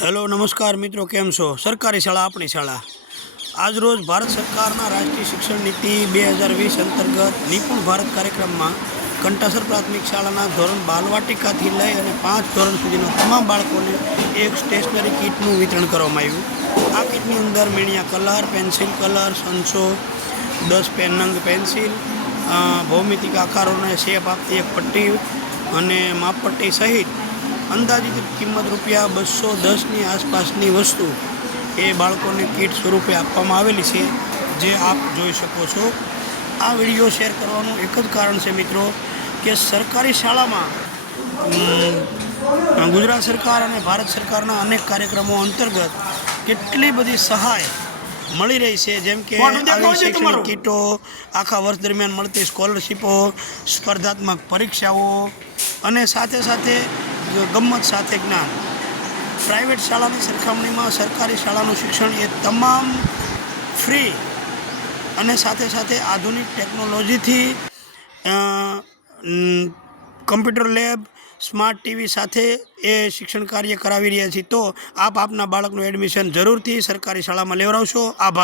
Hello, નમસ્કાર મિત્રો, કેમ છો? સરકારી શાળા, આપણી શાળા. આજરોજ ભારત સરકારના રાષ્ટ્રીય શિક્ષણ નીતિ બે હજાર વીસ અંતર્ગત નિપુણ ભારત કાર્યક્રમમાં કંટાસર પ્રાથમિક શાળાના ધોરણ બાલવાટિકાથી લઈ અને પાંચ ધોરણ સુધીના તમામ બાળકોને એક સ્ટેશનરી કીટનું વિતરણ કરવામાં આવ્યું. આ કીટની અંદર મીણિયા કલર, પેન્સિલ કલર સંચો દસ પેન પેન્સિલ ભૌમિતિક આકારોને શેપ આપતી એક પટ્ટી અને માપપટ્ટી સહિત અંદાજિત કિંમત રૂપિયા બસો દસની આસપાસની વસ્તુ એ બાળકોને કીટ સ્વરૂપે આપવામાં આવેલી છે જે આપ જોઈ શકો છો. આ વીડિયો શેર કરવાનું એક જ કારણ છે મિત્રો કે સરકારી શાળામાં ગુજરાત સરકાર અને ભારત સરકારના અનેક કાર્યક્રમો અંતર્ગત કેટલી બધી સહાય મળી રહી છે જેમ કે શૈક્ષણિક કીટો આખા વર્ષ દરમિયાન મળતી સ્કોલરશીપો સ્પર્ધાત્મક પરીક્ષાઓ અને સાથે સાથે ગમ્મત સાથે જ્ઞાન. પ્રાઇવેટ શાળાની સરખામણીમાં સરકારી શાળાનું શિક્ષણ એ તમામ ફ્રી અને સાથે સાથે આધુનિક ટેકનોલોજીથી કમ્પ્યુટર લેબ, સ્માર્ટ ટીવી સાથે એ શિક્ષણ કાર્ય કરાવી રહ્યા છીએ. તો આપ આપના બાળકનું એડમિશન જરૂરથી સરકારી શાળામાં લેવડાવશો. આભાર.